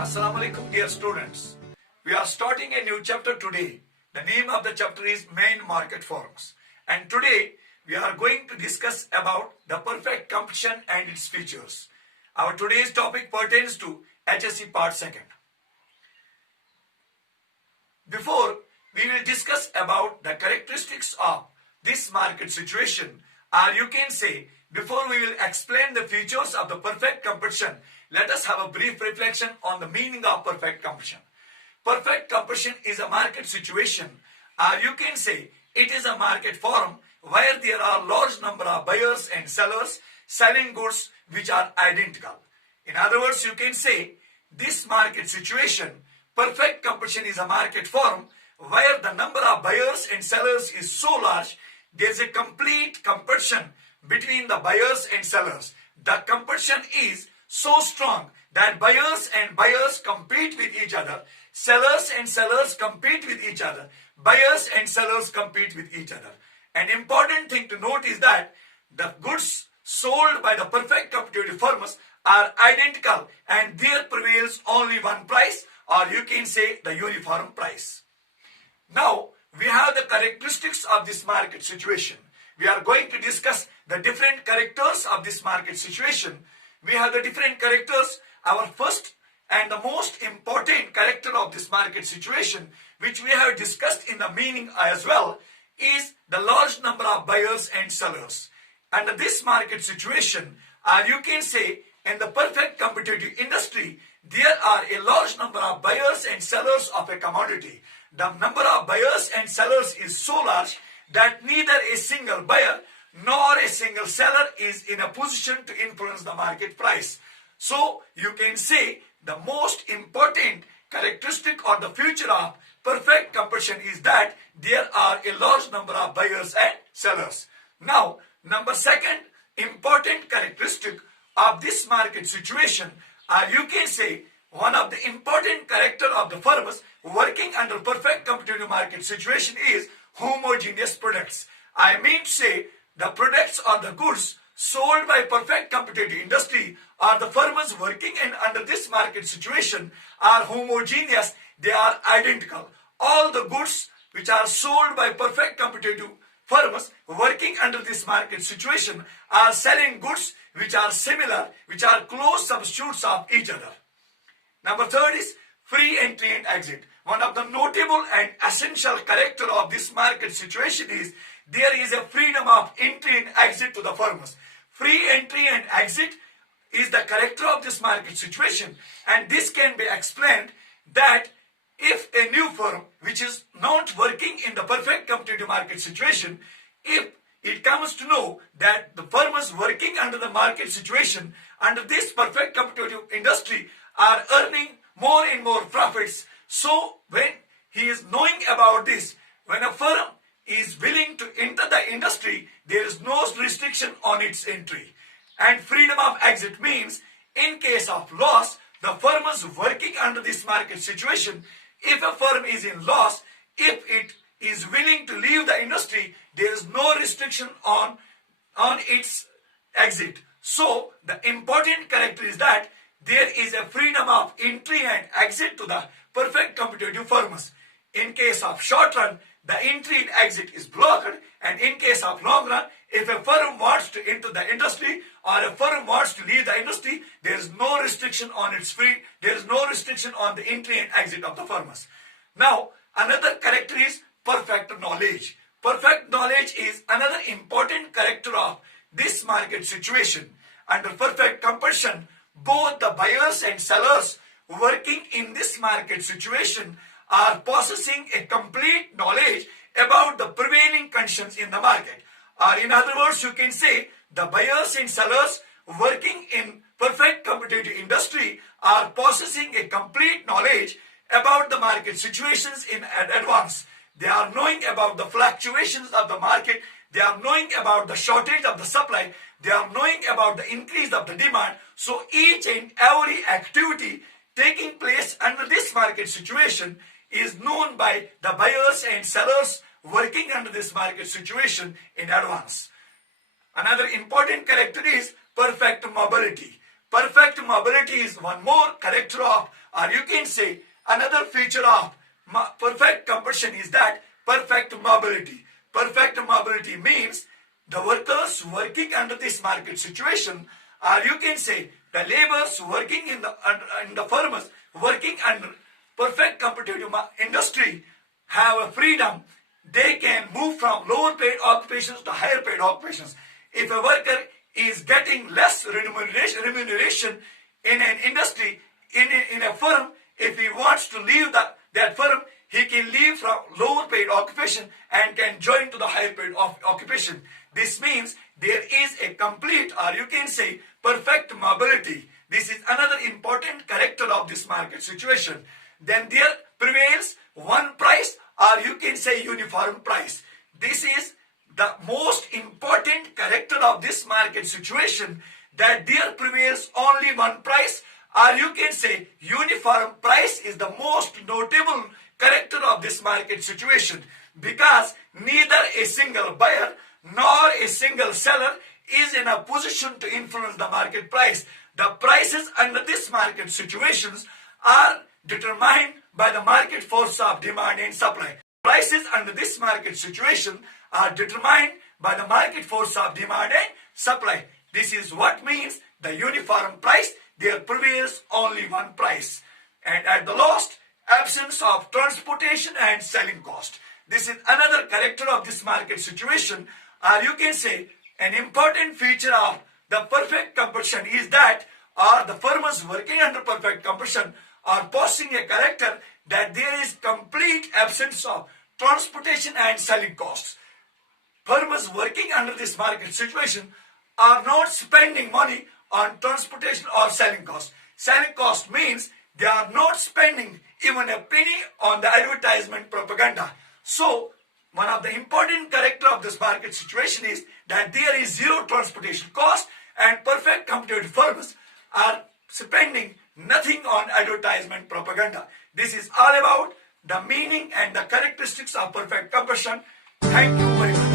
Assalamu alaikum dear students. We are starting a new chapter today. The name of the chapter is Main Market Forms. And today we are going to discuss about the perfect competition and its features. Our today's topic pertains to HSE Part II. Before we will discuss about the characteristics of this market situation, or you can say before we will explain the features of the perfect competition, let us have a brief reflection on the meaning of perfect competition. Perfect competition is a market situation, or you can say it is a market forum where there are large number of buyers and sellers selling goods which are identical. In other words, you can say this market situation, perfect competition is a market forum where the number of buyers and sellers is so large, there is a complete competition between the buyers and sellers. The competition is so strong that buyers compete with each other, sellers and sellers compete with each other, buyers and sellers compete with each other. An important thing to note is that the goods sold by the perfect competitive firms are identical and there prevails only one price, or you can say the uniform price. Now we have the characteristics of this market situation. We are going to discuss the different characters of this market situation. We have the different characters. Our first and the most important character of this market situation, which we have discussed in the meaning as well, is the large number of buyers and sellers. Under this market situation, or you can say in the perfect competitive industry, there are a large number of buyers and sellers of a commodity. The number of buyers and sellers is so large that neither a single buyer nor a single seller is in a position to influence the market price. So you can say the most important characteristic or the feature of perfect competition is that there are a large number of buyers and sellers. Now, number second important characteristic of this market situation, or you can say one of the important character of the firms working under perfect competitive market situation is homogeneous products. I mean to say the products or the goods sold by perfect competitive industry or the firms working in under this market situation are homogeneous. They are identical. All the goods which are sold by perfect competitive firms working under this market situation are selling goods which are similar, which are close substitutes of each other. Number third is free entry and exit. One of the notable and essential character of this market situation is there is a freedom of entry and exit to the firms. Free entry and exit is the character of this market situation, and this can be explained that if a new firm which is not working in the perfect competitive market situation, if it comes to know that the firms working under the market situation under this perfect competitive industry are earning more and more profits, so when he is knowing about this, when a firm is willing to enter the industry, there is no restriction on its entry. And freedom of exit means in case of loss, the firm is working under this market situation. If a firm is in loss, if it is willing to leave the industry, there is no restriction on its exit. So the important character is that there is a freedom of entry and exit to the perfect competitive firms. In case of short run, the entry and exit is blocked, and in case of long run, if a firm wants to enter the industry or a firm wants to leave the industry, there is no restriction on the entry and exit of the firms. Now, another character is perfect knowledge. Perfect knowledge is another important character of this market situation. Under perfect competition, both the buyers and sellers working in this market situation are possessing a complete knowledge about the prevailing conditions in the market. Or in other words, you can say the buyers and sellers working in perfect competitive industry are possessing a complete knowledge about the market situations in advance. They are knowing about the fluctuations of the market. They are knowing about the shortage of the supply. They are knowing about the increase of the demand. So each and every activity taking place under this market situation is known by the buyers and sellers working under this market situation in advance. Another important character is perfect mobility. Perfect mobility is one more character of or you can say another feature of perfect competition is that perfect mobility. Perfect mobility means the workers working under this market situation, or you can say the laborers working in the firms working under perfect competitive industry have a freedom. They can move from lower paid occupations to higher paid occupations. If a worker is getting less remuneration in an industry, in a firm, if he wants to leave that firm, he can leave from lower paid occupation and can join to the higher paid occupation. This means there is a complete, or you can say perfect mobility. This is another important character of this market situation. Then there prevails one price, or you can say uniform price. This is the most important character of this market situation, that there prevails only one price, or you can say uniform price is the most notable character of this market situation, because neither a single buyer nor a single seller is in a position to influence the market price. The prices under this market situations are determined by the market force of demand and supply. Prices under this market situation are determined by the market force of demand and supply. This is what means the uniform price. There prevails only one price. And at the last, absence of transportation and selling cost. This is another character of this market situation, or you can say an important feature of the perfect competition is that, or the firms working under perfect competition are possessing a character that there is complete absence of transportation and selling costs. Firms working under this market situation are not spending money on transportation or selling costs. Selling cost means they are not spending even a penny on the advertisement propaganda. So, one of the important character of this market situation is that there is zero transportation cost, and perfect competitive firms are spending nothing on advertisement propaganda. This is all about the meaning and the characteristics of perfect competition. Thank you very much.